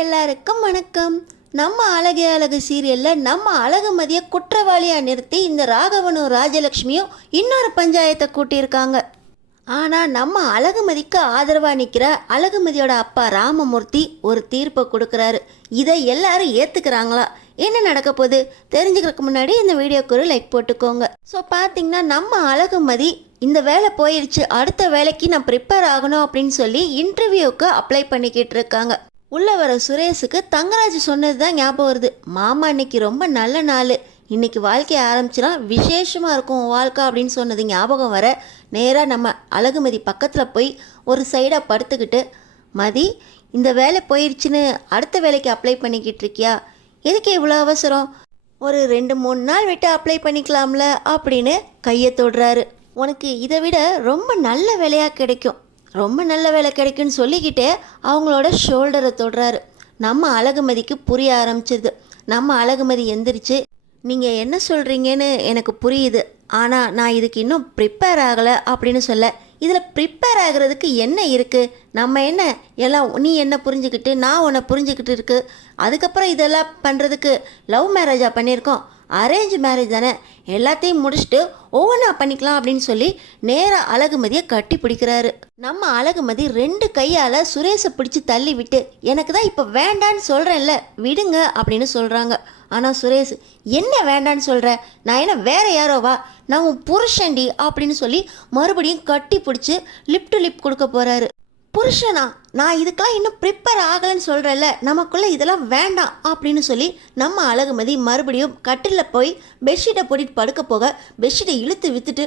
எல்லாருக்கும் வணக்கம். நம்ம அழகே அழகு சீரியலில் நம்ம அழகுமதியை குற்றவாளியாக நிறுத்தி இந்த ராகவனும் ராஜலக்ஷ்மியும் இன்னொரு பஞ்சாயத்தை கூட்டியிருக்காங்க. ஆனால் நம்ம அழகுமதிக்கு ஆதரவாக நிற்கிற அழகுமதியோட அப்பா ராமமூர்த்தி ஒரு தீர்ப்பை கொடுக்குறாரு. இதை எல்லாரும் ஏற்றுக்கிறாங்களா? என்ன நடக்க போகுது தெரிஞ்சுக்கிறதுக்கு முன்னாடி இந்த வீடியோக்கு ஒரு லைக் போட்டுக்கோங்க. ஸோ பார்த்தீங்கன்னா நம்ம அழகுமதி இந்த வேலை போயிடுச்சு, அடுத்த வேலைக்கு நான் ப்ரிப்பேர் ஆகணும் அப்படின்னு சொல்லி இன்டர்வியூவுக்கு அப்ளை பண்ணிக்கிட்டு இருக்காங்க. உள்ளே வர சுரேஷுக்கு தங்கராஜ் சொன்னது தான் ஞாபகம் வருது. மாமா இன்னைக்கு ரொம்ப நல்ல நாள், இன்னைக்கு வாழ்க்கையை ஆரம்பிச்சுனா விசேஷமாக இருக்கும் வாழ்க்கை அப்படின்னு சொன்னது ஞாபகம் வர நேராக நம்ம அழகுமதி பக்கத்தில் போய் ஒரு சைடாக படுத்துக்கிட்டு, மதி இந்த வேலை போயிடுச்சுன்னு அடுத்த வேலைக்கு அப்ளை பண்ணிக்கிட்டு இருக்கியா? எதுக்கு இவ்வளோ அவசரம்? ஒரு 2-3 நாள் விட்டு அப்ளை பண்ணிக்கலாம்ல அப்படின்னு கையை தொடுறாரு. உனக்கு இதை விட ரொம்ப நல்ல வேலையாக கிடைக்கும், ரொம்ப நல்ல வேலை கிடைக்குன்னு சொல்லிக்கிட்டே அவங்களோட ஷோல்டரை தொடுறாரு. நம்ம அழகுமதிக்கு புரிய ஆரம்பிச்சிருது. நம்ம அழகுமதி எந்திரிச்சு, நீங்கள் என்ன சொல்கிறீங்கன்னு எனக்கு புரியுது, ஆனால் நான் இதுக்கு இன்னும் ப்ரிப்பேர் ஆகலை அப்படின்னு சொல்ல, இதில் ப்ரிப்பேர் ஆகிறதுக்கு என்ன இருக்குது? நம்ம என்ன எல்லாம் நீ என்ன புரிஞ்சுக்கிட்டு நான் உன்னை புரிஞ்சுக்கிட்டு இருக்கு, அதுக்கப்புறம் இதெல்லாம் பண்ணுறதுக்கு லவ் மேரேஜாக பண்ணியிருக்கோம், அரேஞ்ச் மேரேஜ் தானே, எல்லாத்தையும் முடிச்சுட்டு ஒவ்வொன்றா பண்ணிக்கலாம் அப்படின்னு சொல்லி நேராக அழகுமதியை கட்டி பிடிக்கிறாரு. நம்ம அழகுமதி 2 கையால் சுரேஷை பிடிச்சி தள்ளி விட்டு, எனக்கு தான் இப்போ வேண்டான்னு சொல்கிறேன்ல விடுங்க அப்படின்னு சொல்கிறாங்க. ஆனால் சுரேஷ், என்ன வேண்டான்னு சொல்கிற, நான் என்ன வேற யாரோவா, நான் உன் புருஷன்டி அப்படின்னு சொல்லி மறுபடியும் கட்டி பிடிச்சி லிப் டு லிப் கொடுக்க போகிறாரு. புருஷனா? நான் இதுக்கெல்லாம் இன்னும் ப்ரிப்பேர் ஆகலைன்னு சொல்கிறேன்ல, நமக்குள்ளே இதெல்லாம் வேண்டாம் அப்படின்னு சொல்லி நம்ம அழகுமதி மறுபடியும் கட்டிலில் போய் பெட்ஷீட்டை போட்டிட்டு படுக்க போக பெட்ஷீட்டை இழுத்து விற்றுட்டு,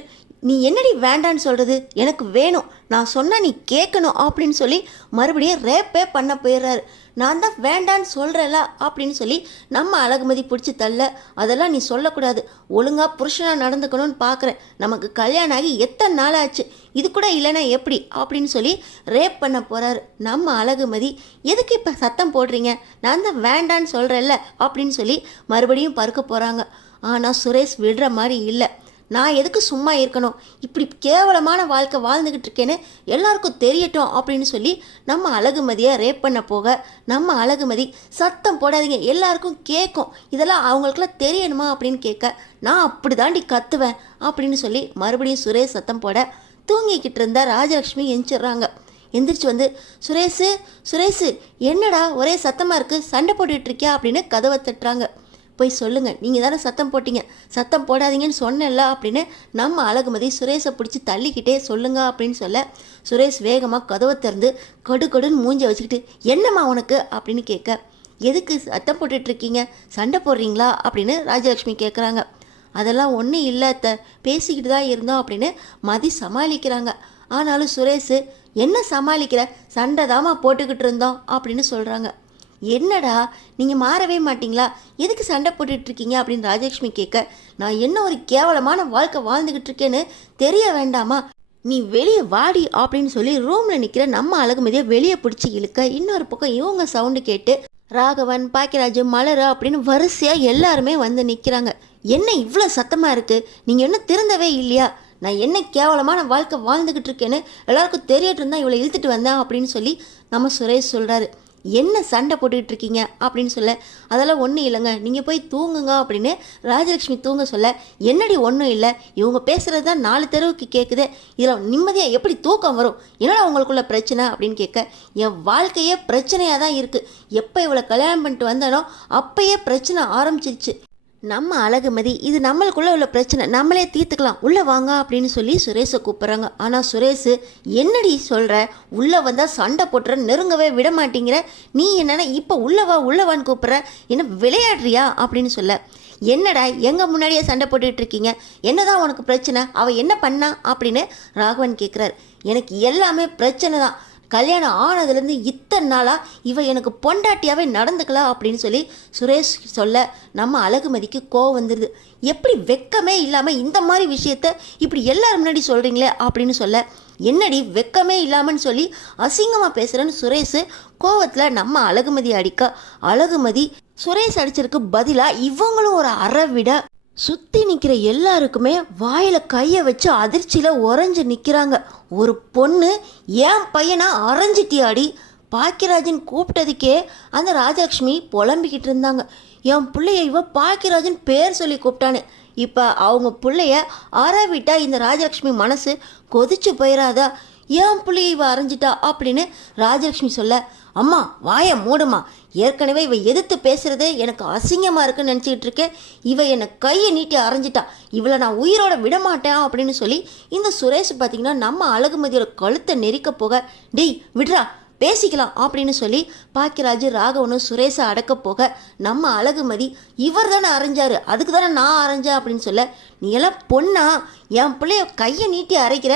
நீ என்னடி வேண்டான்னு சொல்கிறது, எனக்கு வேணும், நான் சொன்னால் நீ கேட்கணும் அப்படின்னு சொல்லி மறுபடியும் ரேப்பே பண்ண போயிடுறாரு. நான் தான் வேண்டான்னு சொல்கிறேன்ல அப்படின்னு சொல்லி நம்ம அழகுமதி பிடிச்சி தள்ள, அதெல்லாம் நீ சொல்லக்கூடாது, ஒழுங்காக புருஷனாக நடந்துக்கணும்னு பார்க்குறேன், நமக்கு கல்யாணம் ஆகி எத்தனை நாள் ஆச்சு, இது கூட இல்லைன்னா எப்படி அப்படின்னு சொல்லி ரேப் பண்ண போகிறாரு. நம்ம அழகுமதி, எதுக்கு இப்போ சத்தம் போடுறீங்க, நான் தான் வேண்டான்னு சொல்கிறேன்ல அப்படின்னு சொல்லி மறுபடியும் பறுக்க போகிறாங்க. ஆனால் சுரேஷ் விடுற மாதிரி இல்லை. நான் எதுக்கு சும்மா இருக்கணும், இப்படி கேவலமான வாழ்க்கை வாழ்ந்துக்கிட்டு இருக்கேன்னு எல்லாருக்கும் தெரியட்டும் அப்படின்னு சொல்லி நம்ம அழகுமதியை ரேப் பண்ண போக, நம்ம அழகுமதி சத்தம் போடாதீங்க எல்லாருக்கும் கேட்கும், இதெல்லாம் அவங்களுக்குலாம் தெரியணுமா அப்படின்னு கேட்க, நான் அப்படி தாண்டி கத்துவேன் அப்படின்னு சொல்லி மறுபடியும் சுரேஷ் சத்தம் போட, தூங்கிக்கிட்டு இருந்த ராஜலக்ஷ்மி எந்திரிச்சிடுறாங்க. எந்திரிச்சு வந்து, சுரேஷு என்னடா ஒரே சத்தமாக இருக்குது, சண்டை போட்டுட்ருக்கியா அப்படின்னு கதவை தட்டுறாங்க. போய் சொல்லுங்கள், நீங்கள் தானே சத்தம் போட்டீங்க, சத்தம் போடாதீங்கன்னு சொன்னல அப்படின்னு நம்ம அழகுமதி சுரேஷை பிடிச்சி தள்ளிக்கிட்டே சொல்லுங்க அப்படின்னு சொல்ல, சுரேஷ் வேகமாக கதவை திறந்து கடுன்னு மூஞ்ச வச்சுக்கிட்டு, என்னம்மா உனக்கு அப்படின்னு கேட்க, எதுக்கு சத்தம் போட்டுட்ருக்கீங்க, சண்டை போடுறீங்களா அப்படின்னு ராஜலக்ஷ்மி கேட்குறாங்க. அதெல்லாம் ஒன்றும் இல்லை அத்தை, பேசிக்கிட்டு தான் இருந்தோம் அப்படின்னு மதி சமாளிக்கிறாங்க. ஆனாலும் சுரேஷ், என்ன சமாளிக்கிற, சண்டை தாமா போட்டுக்கிட்டு இருந்தோம் அப்படின்னு சொல்கிறாங்க. என்னடா நீங்கள் மாறவே மாட்டிங்களா, எதுக்கு சண்டை போட்டுட்ருக்கீங்க அப்படின்னு ராஜலக்ஷ்மி கேட்க, நான் என்ன ஒரு கேவலமான வாழ்க்கை வாழ்ந்துக்கிட்டு இருக்கேன்னு தெரிய வேண்டாமா, நீ வெளியே வாடி அப்படின்னு சொல்லி ரூமில் நிற்கிற நம்ம அழகுமதியை வெளியே பிடிச்சி இழுக்க, இன்னொரு பக்கம் இவங்க சவுண்டு கேட்டு ராகவன், பாக்கியராஜ், மலர் அப்படின்னு வரிசையாக எல்லாருமே வந்து நிற்கிறாங்க. என்ன இவ்வளோ சத்தமாக இருக்குது, நீங்கள் இன்னும் திருந்தவே இல்லையா, நான் என்ன கேவலமான வாழ்க்கை வாழ்ந்துக்கிட்டு இருக்கேன்னு எல்லாருக்கும் தெரியட்டும் தான் இவ்வளோ இழுத்துட்டு வந்தேன் அப்படின்னு சொல்லி நம்ம சுரேஷ் சொல்கிறாரு. என்ன சண்டை போட்டுக்கிட்டு இருக்கீங்க அப்படின்னு சொல்ல, அதெல்லாம் ஒன்றும் இல்லைங்க, நீங்கள் போய் தூங்குங்க அப்படின்னு ராஜலக்ஷ்மி தூங்க சொல்ல, என்னடி ஒன்றும் இல்லை, இவங்க பேசுகிறது தான் 4 தெருவுக்கு கேட்குது, இதில் நிம்மதியாக எப்படி தூக்கம் வரும், என்னடா உங்களுக்குள்ள பிரச்சனை அப்படின்னு கேட்க, என் வாழ்க்கையே பிரச்சனையாக தான் இருக்குது, எப்போ இவ்வளோ கல்யாணம் பண்ணிட்டு வந்தானோ அப்போயே பிரச்சனை ஆரம்பிச்சிருச்சு. நம்ம அழகுமதி, இது நம்மளுக்குள்ளே உள்ள பிரச்சனை, நம்மளே தீர்த்துக்கலாம், உள்ளே வாங்க அப்படின்னு சொல்லி சுரேஷை கூப்பிட்றாங்க. ஆனால் சுரேஷ், என்னடி சொல்கிற, உள்ளே வந்தால் சண்டை போட்டுற, நெருங்கவே விட மாட்டேங்கிற, நீ என்னென்னா இப்போ உள்ளவான்னு கூப்பிட்ற, என்ன விளையாடுறியா அப்படின்னு சொல்ல, என்னடா எங்கள் முன்னாடியே சண்டை போட்டுட்டு இருக்கீங்க, என்னதான் உனக்கு பிரச்சனை, அவள் என்ன பண்ணா அப்படின்னு ராகவன் கேட்குறாரு. எனக்கு எல்லாமே பிரச்சனை தான், கல்யாணம் ஆனதுலேருந்து இத்தனை நாளாக இவ எனக்கு பொண்டாட்டியாகவே நடந்துக்கலாம் அப்படின்னு சொல்லி சுரேஷ் சொல்ல, நம்ம அழகுமதிக்கு கோவம் வந்துடுது. எப்படி வெக்கமே இல்லாமல் இந்த மாதிரி விஷயத்த இப்படி எல்லாரும் முன்னாடி சொல்கிறீங்களே அப்படின்னு சொல்ல, என்னடி வெக்கமே இல்லாமன்னு சொல்லி அசிங்கமாக பேசுகிறேன்னு சுரேஷ் கோவத்தில் நம்ம அழகுமதி அடிக்க, அழகுமதி சுரேஷ் அடிச்சிருக்கு பதிலாக இவங்களும் ஒரு அரை விட சுற்றி நிற்கிற எல்லாருக்குமே வாயில் கையை வச்சு அதிர்ச்சியில் உறைஞ்சி நிற்கிறாங்க. ஒரு பொண்ணு, ஏன் பையனா அரைஞ்சிட்டியாடி, பாக்கியராஜன் கூப்பிட்டதுக்கே அந்த ராஜலக்ஷ்மி புலம்பிக்கிட்டு இருந்தாங்க. என் பிள்ளைய இவ பாக்கியராஜன் பேர் சொல்லி கூப்பிட்டானே, இப்போ அவங்க பிள்ளைய அறவிட்டா இந்த ராஜலக்ஷ்மி மனசு கொதிச்சு போயிடாதா, என் பிள்ளைய இவ அரைஞ்சிட்டா அப்படின்னு ராஜலக்ஷ்மி சொல்ல, அம்மா வாயை மூடுமா, ஏற்கனவே இவ எதிர்த்து பேசுறது எனக்கு அசிங்கமாக இருக்குன்னு நினச்சிக்கிட்டு இருக்கேன், இவ என்னை கையை நீட்டி அரைஞ்சிட்டா, இவளை நான் உயிரோட விடமாட்டேன் அப்படின்னு சொல்லி இந்த சுரேஷ் பார்த்திங்கன்னா நம்ம அழகுமதியோட கழுத்தை நெரிக்க போக, டேய் விட்ரா பேசிக்கலாம் அப்படின்னு சொல்லி பாக்கியராஜ் ராகவனும் சுரேஷை அடக்க போக, நம்ம அழகுமதி இவர் தானே அரைஞ்சாரு, அதுக்கு தானே நான் அரைஞ்சேன் அப்படின்னு சொல்ல, நீ எல்லாம் பொண்ணா, என் பிள்ளைய கையை நீட்டி அரைக்கிற,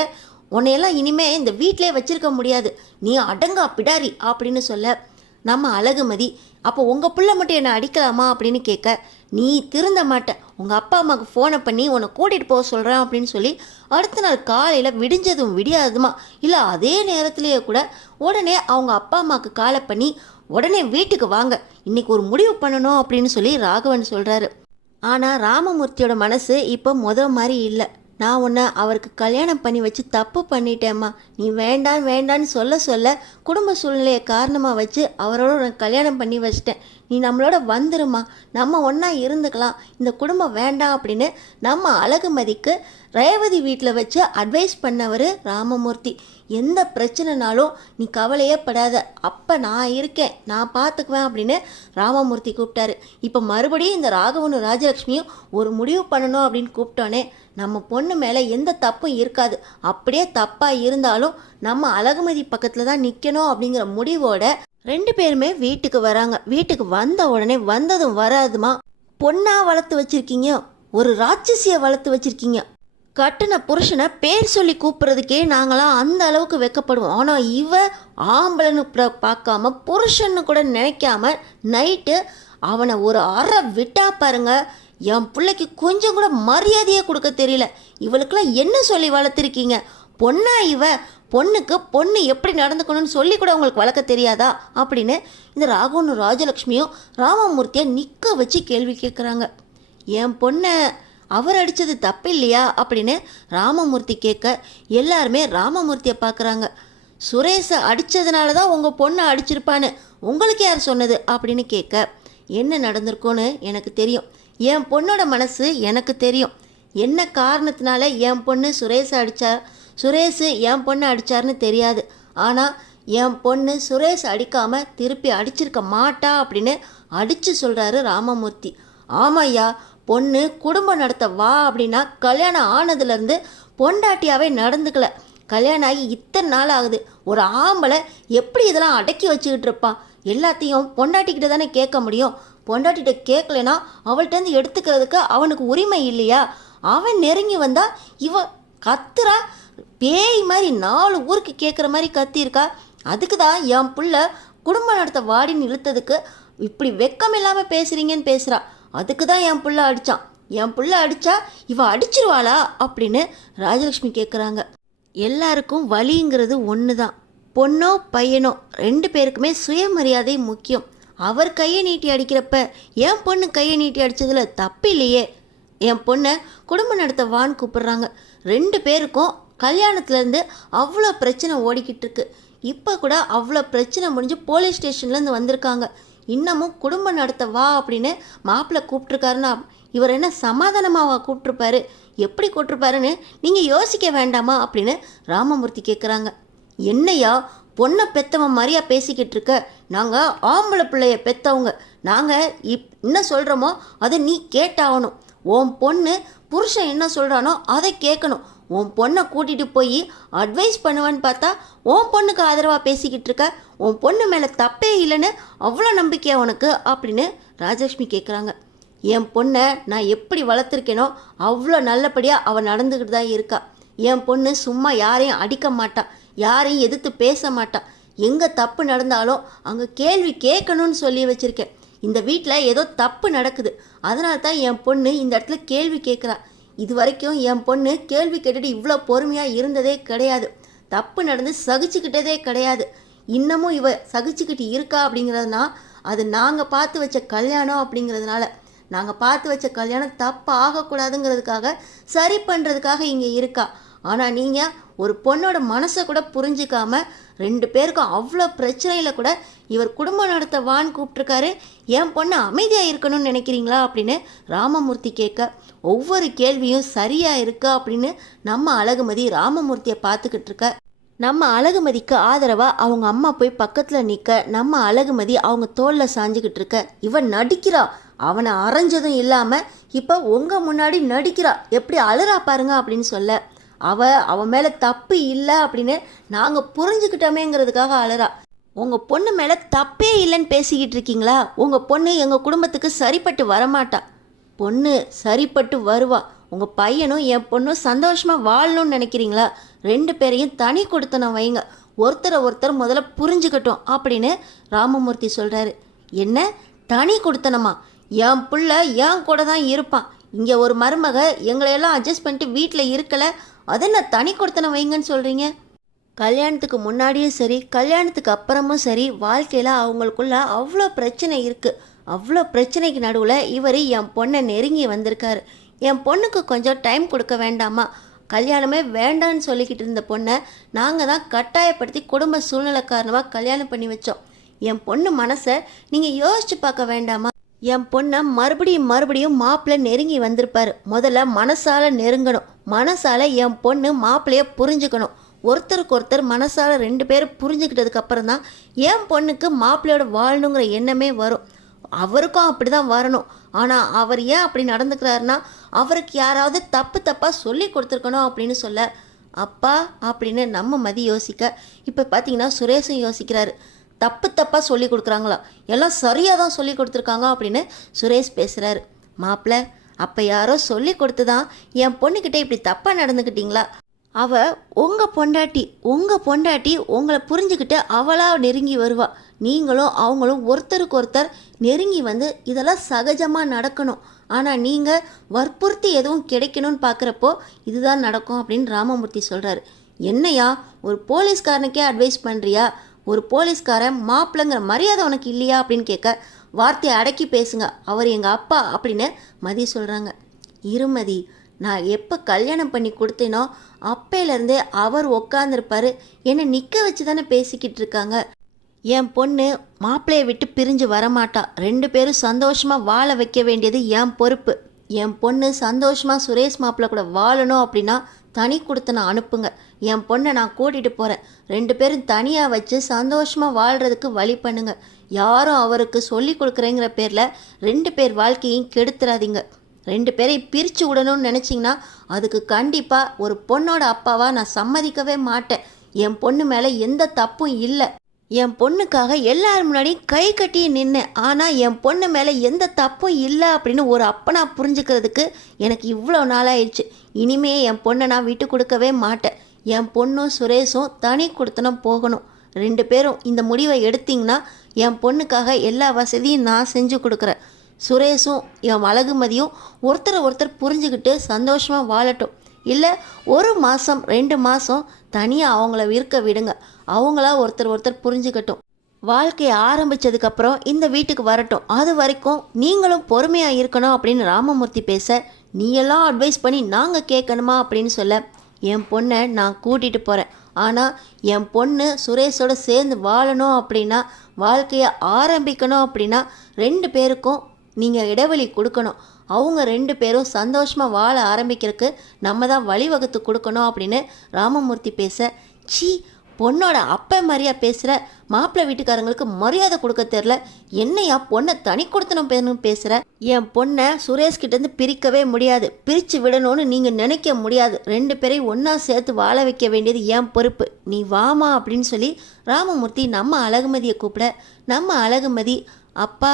உன்னையெல்லாம் இனிமே இந்த வீட்டிலே வச்சிருக்க முடியாது, நீ அடங்கா பிடாரி அப்படின்னு சொல்ல, நம்ம அழகுமதி அப்போ உங்கள் பிள்ளை மட்டும் என்னை அடிக்கலாமா அப்படின்னு கேட்க, நீ திருந்த மாட்டேன், உங்கள் அப்பா அம்மாவுக்கு ஃபோனை பண்ணி உன்னை கூட்டிகிட்டு போக சொல்கிறேன் அப்படின்னு சொல்லி அடுத்த நாள் காலையில் விடிஞ்சதும் விடியாதுமா இல்லை அதே நேரத்துலேயே கூட உடனே அவங்க அப்பா அம்மாவுக்கு காலை பண்ணி உடனே வீட்டுக்கு வாங்க, இன்றைக்கி ஒரு முடிவு பண்ணணும் அப்படின்னு சொல்லி ராகவன் சொல்கிறாரு. ஆனால் ராமமூர்த்தியோட மனசு இப்போ மாதிரி இல்லை. நான் உன்னை அவருக்கு கல்யாணம் பண்ணி வச்சு தப்பு பண்ணிட்டேம்மா, நீ வேண்டான்னு வேண்டான்னு சொல்ல சொல்ல குடும்ப சூழ்நிலையை காரணமாக வச்சு அவரோட உனக்கு கல்யாணம் பண்ணி வச்சிட்டேன், நீ நம்மளோட வந்துருமா, நம்ம ஒன்றா இருந்துக்கலாம், இந்த குடும்பம் வேண்டாம் அப்படின்னு நம்ம அழகுமதிக்கு ரேவதி வீட்டில் வச்சு அட்வைஸ் பண்ணவர் ராமமூர்த்தி. எந்த பிரச்சனைனாலும் நீ கவலையே படாத, அப்போ நான் இருக்கேன், நான் பார்த்துக்குவேன் அப்படின்னு ராமமூர்த்தி கூப்பிட்டாரு. இப்போ மறுபடியும் இந்த ராகவனும் ராஜலக்ஷ்மியும் ஒரு முடிவு பண்ணணும் அப்படின்னு கூப்பிட்டோன்னே, நம்ம பொண்ணு மேலே எந்த தப்பும் இருக்காது, அப்படியே தப்பாக இருந்தாலும் நம்ம அழகுமதி பக்கத்தில் தான் நிற்கணும் அப்படிங்கிற முடிவோட 2 பேருமே வீட்டுக்கு வராங்க. வீட்டுக்கு வந்த உடனே வந்ததும் வராதுமா, பொண்ணா வளர்த்து வச்சிருக்கீங்க, ஒரு ராட்சசியை வளர்த்து வச்சிருக்கீங்க, கட்டின புருஷனை பேர் சொல்லி கூப்பிட்றதுக்கே நாங்களாம் அந்த அளவுக்கு வெக்கப்படுவோம், ஆனால் இவ ஆம்பளைன்னு பார்க்காம புருஷன்னு கூட நினைக்காம நைட்டு அவனை ஒரு அறை விட்டா பாருங்க, என் பிள்ளைக்கு கொஞ்சம் கூட மரியாதையே கொடுக்க தெரியல, இவளுக்கெல்லாம் என்ன சொல்லி வளர்த்துருக்கீங்க, பொண்ணா இவ, பொண்ணுக்கு பொண்ணு எப்படி நடந்துக்கணும்னு சொல்லி கூட உங்களுக்கு வளர்க்க தெரியாதா அப்படின்னு இந்த ராகவனும் ராஜலக்ஷ்மியும் ராமமூர்த்தியை நிற்க வச்சு கேள்வி கேட்குறாங்க. என் பொண்ணை அவர் அடித்தது தப்பு இல்லையா அப்படின்னு ராமமூர்த்தி கேட்க, எல்லாருமே ராமமூர்த்தியை பார்க்குறாங்க. சுரேஷை அடித்ததுனால தான் உங்கள் பொண்ணை அடிச்சிருப்பான்னு உங்களுக்கு யார் சொன்னது அப்படின்னு கேட்க, என்ன நடந்திருக்கோன்னு எனக்கு தெரியும், என் பொண்ணோட மனசு எனக்கு தெரியும், என்ன காரணத்தினால என் பொண்ணு சுரேஷை அடித்தா, சுரேஷ் என் பொண்ணை அடித்தார்னு தெரியாது, ஆனால் என் பொண்ணு சுரேஷ் அடிக்காமல் திருப்பி அடிச்சிருக்க மாட்டா அப்படின்னு அடித்து சொல்கிறாரு ராமமூர்த்தி. ஆமாய்யா, பொண்ணு குடும்பம் நடத்த வா அப்படின்னா கல்யாணம் ஆனதுலேருந்து பொண்டாட்டியாவே நடந்துக்கல, கல்யாணம் ஆகி இத்தனை நாள் ஆகுது, ஒரு ஆம்பளை எப்படி இதெல்லாம் அடக்கி வச்சுக்கிட்டு இருப்பான், எல்லாத்தையும் பொண்டாட்டிக்கிட்ட தானே கேட்க முடியும், பொண்டாட்டிகிட்ட கேட்கலனா அவள்கிட்டருந்து எடுத்துக்கிறதுக்கு அவனுக்கு உரிமை இல்லையா, அவன் நெருங்கி வந்தா இவ கத்துறா, பேய் மாதிரி 4 ஊருக்கு கேட்குற மாதிரி கத்தியிருக்கா, அதுக்கு தான் என் புள்ள குடும்பம் நடத்த வாடின்னு இழுத்ததுக்கு இப்படி வெக்கம் இல்லாமல் பேசுகிறீங்கன்னு பேசுகிறா, அதுக்கு தான் என் புள்ள அடித்தான், என் புள்ள அடித்தா இவ அடிச்சிருவாளா அப்படின்னு ராஜலக்ஷ்மி கேட்குறாங்க. எல்லாருக்கும் வலிங்கிறது ஒன்று தான், பொண்ணோ பையனோ 2 பேருக்குமே சுயமரியாதை முக்கியம். அவர் கையை நீட்டி அடிக்கிறப்ப என் பொண்ணு கையை நீட்டி அடித்ததில் தப்பு இல்லையே, என் பொண்ணை குடும்பம் நடத்த வான்னு கூப்பிட்றாங்க. 2 பேருக்கும் கல்யாணத்துலேருந்து அவ்வளோ பிரச்சனை ஓடிக்கிட்டு இருக்கு, இப்போ கூட அவ்வளோ பிரச்சனை முடிஞ்சு போலீஸ் ஸ்டேஷன்லேருந்து வந்திருக்காங்க, இன்னமும் குடும்பம் நடத்த வா அப்படின்னு மாப்பிள்ளை கூப்பிட்ருக்காருன்னா இவர் என்ன சமாதானமாக கூப்பிட்ருப்பாரு, எப்படி கூப்பிட்ருப்பாருன்னு நீங்கள் யோசிக்க வேண்டாமா அப்படின்னு ராமமூர்த்தி கேட்குறாங்க. என்னையா பொண்ணை பெற்றவன் மாதிரியா பேசிக்கிட்டு இருக்க, நாங்கள் ஆம்பளை பிள்ளைய பெற்றவங்க, நாங்கள் என்ன சொல்கிறோமோ அதை நீ கேட்டாகணும், உன் பொண்ணு புருஷன் என்ன சொல்கிறானோ அதை கேட்கணும், உன் பொண்ணை கூட்டிகிட்டு போய் அட்வைஸ் பண்ணுவான்னு பார்த்தா உன் பொண்ணுக்கு ஆதரவாக பேசிக்கிட்டு இருக்க, உன் பொண்ணு மேலே தப்பே இல்லைன்னு அவ்வளோ நம்பிக்கையா உனக்கு அப்படின்னு ராஜலக்ஷ்மி கேட்குறாங்க. என் பொண்ணை நான் எப்படி வளர்த்துருக்கேனோ அவ்வளோ நல்லபடியாக அவள் நடந்துக்கிட்டு தான் இருக்கா, என் பொண்ணு சும்மா யாரையும் அடிக்க மாட்டான், யாரையும் எதிர்த்து பேச மாட்டான், எங்கே தப்பு நடந்தாலும் அங்கே கேள்வி கேட்கணும்னு சொல்லி வச்சுருக்கேன், இந்த வீட்டில் ஏதோ தப்பு நடக்குது, அதனால தான் என் பொண்ணு இந்த இடத்துல கேள்வி கேட்குறா, இது வரைக்கும் என் பொண்ணு கேள்வி கேட்டுட்டு இவ்வளோ பொறுமையாக இருந்ததே கிடையாது, தப்பு நடந்து சகிச்சுக்கிட்டதே கிடையாது, இன்னமும் இவ சகிச்சுக்கிட்டு இருக்கா அப்படிங்கிறதுனா அது நாங்கள் பார்த்து வச்ச கல்யாணம் அப்படிங்கிறதுனால, நாங்கள் பார்த்து வச்ச கல்யாணம் தப்பு ஆகக்கூடாதுங்கிறதுக்காக சரி பண்ணுறதுக்காக இங்கே இருக்கா, ஆனால் நீங்கள் ஒரு பொண்ணோட மனசை கூட புரிஞ்சிக்காம 2 பேருக்கும் அவ்வளோ பிரச்சனையில் கூட இவர் குடும்பம் நடத்த வான்னு கூப்பிட்ருக்காரு. என் பொண்ணு அமைதியாக இருக்கணும்னு நினைக்கிறீங்களா அப்படின்னு ராமமூர்த்தி கேட்க, ஒவ்வொரு கேள்வியும் சரியாக இருக்கா அப்படின்னு நம்ம அழகுமதி ராமமூர்த்தியை பார்த்துக்கிட்டு இருக்க. நம்ம அழகுமதிக்கு ஆதரவாக அவங்க அம்மா போய் பக்கத்தில் நிற்க, நம்ம அழகுமதி அவங்க தோளில் சாஞ்சிக்கிட்டு இருக்க. இவன் நடிக்கிறா, அவனை அரைஞ்சதும் இல்லாமல் இப்போ உங்கள் முன்னாடி நடிக்கிறா, எப்படி அழுறா பாருங்க அப்படின்னு சொல்ல, அவன் மேலே தப்பு இல்லை அப்படின்னு நாங்கள் புரிஞ்சுக்கிட்டோமேங்கிறதுக்காக அழுறா. உங்கள் பொண்ணு மேலே தப்பே இல்லைன்னு பேசிக்கிட்டு இருக்கீங்களா? உங்கள் பொண்ணு எங்கள் குடும்பத்துக்கு சரிப்பட்டு வரமாட்டா. பொண்ணு சரிப்பட்டு வருவா. உங்கள் பையனும் என் பொண்ணும் சந்தோஷமாக வாழணும்னு நினைக்கிறீங்களா? 2 பேரையும் தனி கொடுத்தனம் வைங்க, ஒருத்தரை முதல்ல புரிஞ்சுக்கட்டும் அப்படின்னு ராமமூர்த்தி சொல்கிறாரு. என்ன தனி கொடுத்தனமா? என் பிள்ளை என் கூட தான் இருப்பான். இங்கே ஒரு மருமக எங்களையெல்லாம் அட்ஜஸ்ட் பண்ணிட்டு வீட்டில் இருக்கலை, அதை நான் தனி கொடுத்தனம் வைங்கன்னு சொல்கிறீங்க? கல்யாணத்துக்கு முன்னாடியும் சரி கல்யாணத்துக்கு அப்புறமும் சரி வாழ்க்கையில் அவங்களுக்குள்ள அவ்வளோ பிரச்சனை இருக்குது. அவ்வளோ பிரச்சனைக்கு நடுவில் இவர் என் பொண்ணை நெருங்கி வந்திருக்காரு. என் பொண்ணுக்கு கொஞ்சம் டைம் கொடுக்க வேண்டாமா? கல்யாணமே வேண்டான்னு சொல்லிக்கிட்டு இருந்த பொண்ணை நாங்கள் தான் கட்டாயப்படுத்தி குடும்ப சூழ்நிலை காரணமாக கல்யாணம் பண்ணி வச்சோம். என் பொண்ணு மனசை நீங்கள் யோசித்து பார்க்க வேண்டாமா? என் பொண்ணை மறுபடியும் மாப்பிள்ளை நெருங்கி வந்திருப்பார். முதல்ல மனசால் நெருங்கணும். மனசால் என் பொண்ணு மாப்பிள்ளையை புரிஞ்சுக்கணும். ஒருத்தருக்கு ஒருத்தர் மனசால் 2 பேரும் புரிஞ்சுக்கிட்டதுக்கு அப்புறம் தான் என் பொண்ணுக்கு மாப்பிள்ளையோட வாழணுங்கிற எண்ணமே வரும். அவருக்கும் அப்படி தான் வரணும். ஆனால் அவர் ஏன் அப்படி நடந்துக்கிறாருன்னா, அவருக்கு யாராவது தப்பாக சொல்லி கொடுத்துருக்கணும் அப்படின்னு சொல்ல, அப்பா அப்படின்னு நம்ம மதி யோசிக்க, இப்போ பார்த்தீங்கன்னா சுரேஷும் யோசிக்கிறாரு. தப்பாக சொல்லி கொடுக்குறாங்களா? எல்லாம் சரியாக தான் சொல்லி கொடுத்துருக்காங்க அப்படின்னு சுரேஷ் பேசுகிறாரு. மாப்பிள்ளை, அப்போ யாரோ சொல்லி கொடுத்து தான் என் பொண்ணுக்கிட்டே இப்படி தப்பாக நடந்துக்கிட்டீங்களா? அவள் உங்கள் பொண்டாட்டி உங்களை புரிஞ்சுக்கிட்டு அவளாக நெருங்கி வருவா. நீங்களும் அவங்களும் ஒருத்தருக்கு ஒருத்தர் நெருங்கி வந்து இதெல்லாம் சகஜமாக நடக்கணும். ஆனால் நீங்கள் வற்புறுத்தி எதுவும் கிடைக்கணும்னு பார்க்குறப்போ இதுதான் நடக்கும் அப்படின்னு ராமமூர்த்தி சொல்கிறாரு. என்னையா ஒரு போலீஸ்காரனுக்கே அட்வைஸ் பண்ணுறியா? ஒரு போலீஸ்காரன் மாப்பிள்ளைங்கிற மரியாதை உனக்கு இல்லையா அப்படின்னு கேட்க, வார்த்தையை அடக்கி பேசுங்க, அவர் எங்கள் அப்பா அப்படின்னு மதி சொல்கிறாங்க. இருமதி, நான் எப்போ கல்யாணம் பண்ணி கொடுத்தேனோ அப்பையிலேருந்தே அவர் உக்காந்துருப்பார். என்னை நிற்க வச்சு தானே பேசிக்கிட்டு இருக்காங்க. என் பொண்ணு மாப்பிள்ளையை விட்டு பிரிஞ்சு வரமாட்டா. 2 பேரும் சந்தோஷமாக வாழ வைக்க வேண்டியது என் பொறுப்பு. என் பொண்ணு சந்தோஷமாக சுரேஷ் மாப்பிள்ளை கூட வாழணும் அப்படின்னா தனி கொடுத்து நான் அனுப்புங்க. என் பொண்ணை நான் கூட்டிகிட்டு போகிறேன். 2 பேரும் தனியாக வச்சு சந்தோஷமாக வாழ்கிறதுக்கு வழி பண்ணுங்க. யாரும் அவருக்கு சொல்லி கொடுக்குறேங்கிற பேரில் 2 பேர் வாழ்க்கையும் கெடுத்துறாதீங்க. 2 பேரையும் பிரித்து விடணும்னு நினச்சிங்கன்னா அதுக்கு கண்டிப்பாக ஒரு பொண்ணோட அப்பாவாக நான் சம்மதிக்கவே மாட்டேன். என் பொண்ணு மேலே எந்த தப்பும் இல்லை. என் பொண்ணுக்காக எல்லாரும் முன்னாடியும் கை கட்டி நின்னேன். ஆனால் என் பொண்ணு மேலே எந்த தப்பும் இல்லை அப்படின்னு ஒரு அப்பனா புரிஞ்சுக்கிறதுக்கு எனக்கு இவ்வளோ நாளாயிடுச்சு. இனிமே என் பொண்ணை நான் விட்டு கொடுக்கவே மாட்டேன். என் பொண்ணும் சுரேஷும் தனி கொடுத்தனும் போகணும். 2 பேரும் இந்த முடிவை எடுத்திங்கன்னா என் பொண்ணுக்காக எல்லா வசதியும் நான் செஞ்சு கொடுக்குறேன். சுரேஷும் என் அழகுமதியும் ஒருத்தர் புரிஞ்சுக்கிட்டு சந்தோஷமாக வாழட்டும். இல்லை 1 மாதம் 2 மாதம் தனியாக அவங்கள இருக்க விடுங்க. அவங்களா ஒருத்தர் புரிஞ்சுக்கட்டும். வாழ்க்கையை ஆரம்பித்ததுக்கப்புறம் இந்த வீட்டுக்கு வரட்டும். அது வரைக்கும் நீங்களும் பொறுமையாக இருக்கணும் அப்படின்னு ராமமூர்த்தி பேச, நீயெல்லாம் அட்வைஸ் பண்ணி நாங்கள் கேட்கணுமா அப்படின்னு சொல்ல, என் பொண்ணை நான் கூட்டிகிட்டு போகிறேன். ஆனால் என் பொண்ணு சுரேஷோடு சேர்ந்து வாழணும் அப்படின்னா, வாழ்க்கையை ஆரம்பிக்கணும் அப்படின்னா 2 பேருக்கும் நீங்கள் இடைவெளி கொடுக்கணும். அவங்க 2 பேரும் சந்தோஷமாக வாழ ஆரம்பிக்கிறதுக்கு நம்ம தான் வழிவகுத்து கொடுக்கணும் அப்படின்னு ராமமூர்த்தி பேச, சீ பொண்ணோட அப்பா மாதிரியா பேசுகிற? மாப்பிள்ளை வீட்டுக்காரங்களுக்கு மரியாதை கொடுக்க தெரில. என்னையா பொண்ணை தனி கொடுத்தனும் பேசுகிற? என் பொண்ணை சுரேஷ்கிட்டேருந்து பிரிக்கவே முடியாது. பிரித்து விடணும்னு நீங்கள் நினைக்க முடியாது. 2 பேரையும் ஒன்றா சேர்த்து வாழ வைக்க வேண்டியது என் பொறுப்பு. நீ வாமா அப்படின்னு சொல்லி ராமமூர்த்தி நம்ம அழகுமதியை கூப்பிட, நம்ம அழகுமதி அப்பா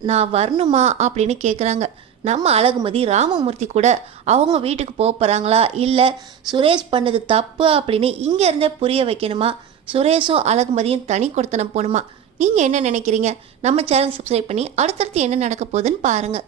நான் வரணுமா அப்படின்னு கேட்குறாங்க. நம்ம அழகுமதி ராமமூர்த்தி கூட அவங்க வீட்டுக்கு போகிறாங்களா, இல்லை சுரேஷ் பண்ணது தப்பு அப்படின்னு இங்கேருந்தே புரிய வைக்கணுமா, சுரேஷும் அழகுமதியும் தனி கொடுத்தனம் போகணுமா? நீங்கள் என்ன நினைக்கிறீங்க? நம்ம சேனல் சப்ஸ்கிரைப் பண்ணி அடுத்தடுத்து என்ன நடக்க போகுதுன்னு பாருங்கள்.